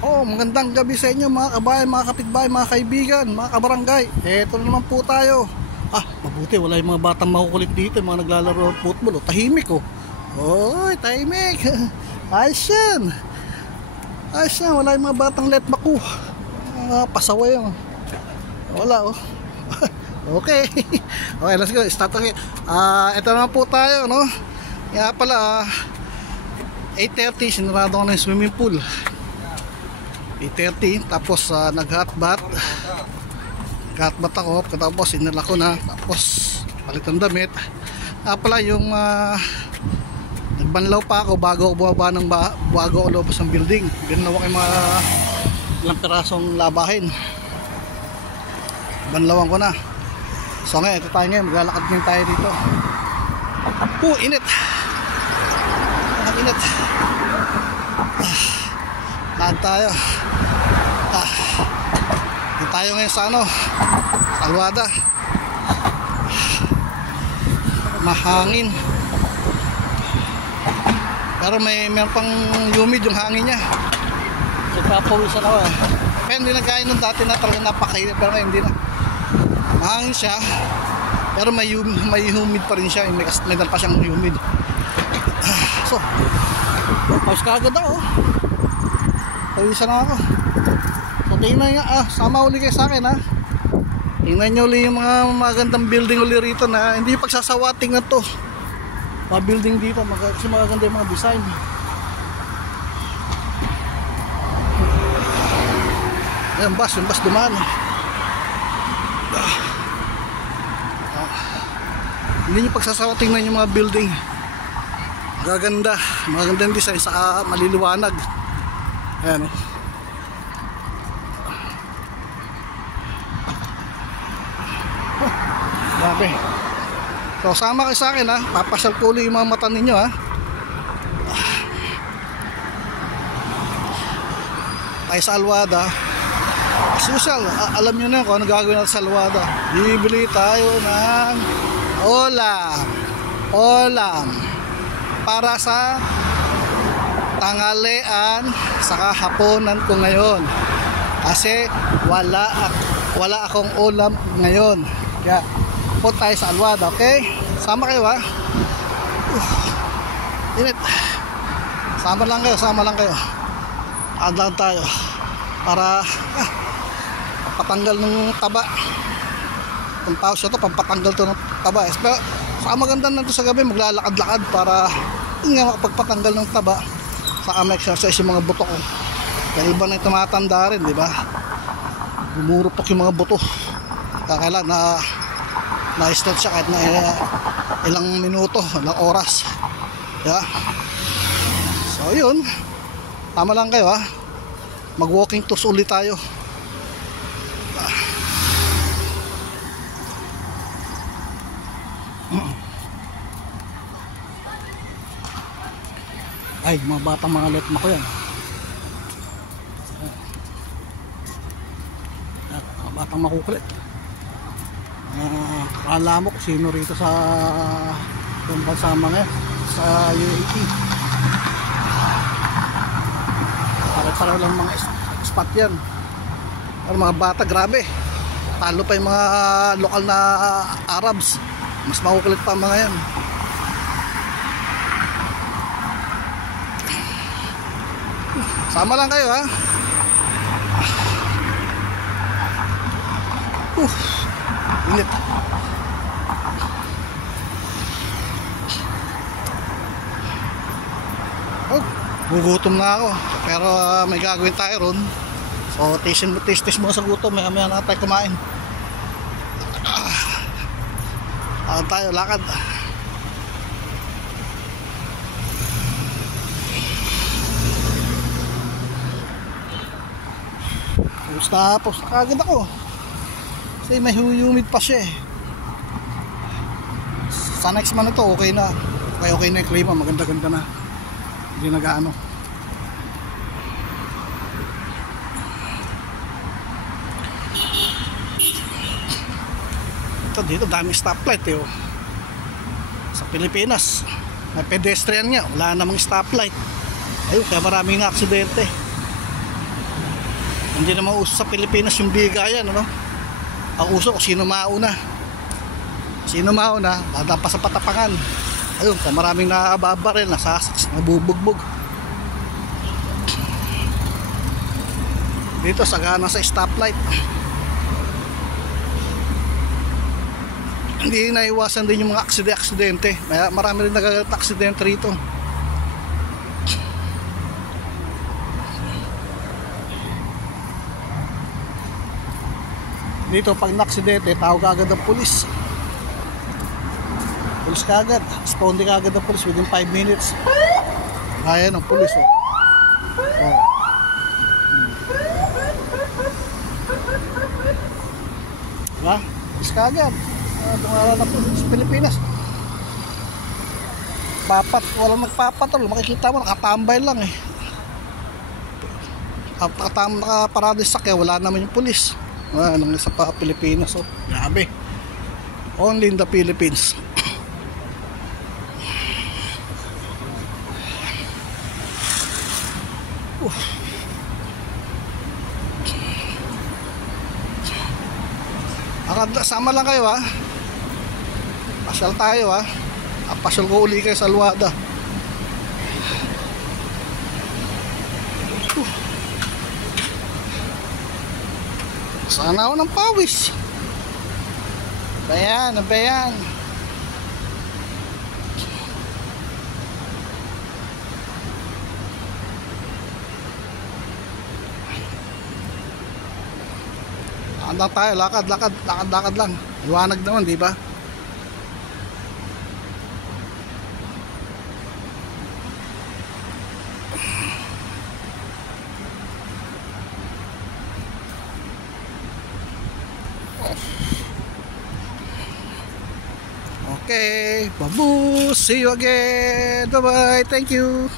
Oh, magandang gabi sa inyo mga kabayan, mga kapitbahay, mga kaibigan, mga kabarangay. Eto na naman po tayo. Mabuti wala yung mga batang makukulit dito, yung mga naglalaro ng football. Tahimik oh. Oy, tahimik. Ayos yan. Ayos yan, wala yung mga batang letmaku. Pasaway yung. Wala oh. Okay. Okay, let's go. Start again. Eto na naman po tayo, no? Kaya pala 8:30 sinarado ko na yung swimming pool. 8:30 tapos nag-hotbath ako, tapos inala ko na, tapos palit ng damit. Pala yung nagbanlaw pa ako bago ako bumaba ng bago ako lobos ng building. Binlaw ko yung mga ilang pirasong labahin, banlawan ko na. So ngayon, ito tayo ngayon, maglalakad ngayon tayo dito. Init. Init. Lakad tayo. Tayo ngayon sa Alwada. Mahangin. Pero meron pang humid yung hangin niya. Nagpapawisan ako eh. Kaya hindi na gaya nung dati na talagang napakainit, pero ngayon hindi na. Mahangin siya, pero may humid pa rin siya. May dal pa siyang humid. So, paus ka agad ako. Pawisan ako. So tingnan nyo, sama uli kayo sa akin ha. Tingnan nyo uli yung mga magandang building uli rito na hindi yung pagsasawating na to. Mga building dito, kasi magaganda yung mga design. Ayan, yung bus dumaan. Hindi yung pagsasawating na yung mga building. Magaganda yung design, sa maliliwanag. Ayan o. Grabe. So sama kayo sa akin ha. Papasal ko ulit yung mga mata ninyo ha. Tayo sa Alwada. As usual, alam nyo na kung ano gagawin natin sa Alwada. Bibili tayo ng Olam para sa tanghalian saka hapunan ko ngayon. Kasi wala akong ulam ngayon. Kaya punta tayo sa Alwada, okay? Sama kayo ha. Init. Sama lang kayo. Adlang tayo para patanggal ng taba. Itong pause ito, pampatanggal to ng taba. Pero saka maganda na ito sa gabi, maglalakad-lakad para makapagpatanggal ng taba. Saka ma-exercise yung mga buto ko. Kaya iba na yung tumatanda rin, di ba? Bumurupok yung mga buto. Kailan na-stretch siya kahit na ilang minuto, ilang oras. Yeah. So yun, tama lang kayo ha. Mag-walking tours ulit tayo. Ay, mga batang mga letma ko yan. Mga batang makukulit. Akala mo kung sino rito sa itong pansama ngayon sa UAP. Pare-pareho lang mga spot yan. Pero mga bata, grabe, talo pa yung mga lokal na Arabs. Mas makukulit pa mga yan. Sama lang kayo ha. Init. Gugutom na ako. Pero may gagawin tayo ron. So taste muna sa gutom. Maya na tayo kumain. Tayo lakad. Tapos kagad ako. Kasi may humid pa siya eh. Sa next month ito okay na. Okay na yung klima, maganda-ganda na. Hindi nag-ano. Ito dito daming stoplight eh. Sa Pilipinas may pedestrian nga, wala namang stoplight. Ayun, kaya maraming aksidente. Hindi naman uso sa Pilipinas yung bigayan, ano? Ang uso kung sino mauna. Sino mauna, dadampas sa patapangan. Ayun, maraming naababaril, nasasaks, nabubugbog. Dito sagana sa stoplight. Hindi naiwasan din yung mga aksidente. Marami rin nagagalit aksidente rito. Dito pag na-aksidente, tawag agad ang pulis. Pulis kagad, responde kagad ang pulis within 5 minutes. Ayan ang pulis, oh. Oh. Diba? Pulis kagad. Dungalan na pulis sa Pilipinas. Walang nagpapatol. Makikita mo, nakatambay lang eh. Nakaparada sa sakya, wala naman yung pulis. Anong isa pa Pilipinas, oh. Grabe. Only in the Philippines. Sama lang kayo, ha. Pasyal tayo, ha. Pasyal ko uli kayo sa Luada. Sana ako ng pawis. Bayan, bayan. Lakad tayo, lakad lang. Liwanag naman, di ba? Okay, babu, see you again. Bye bye, thank you.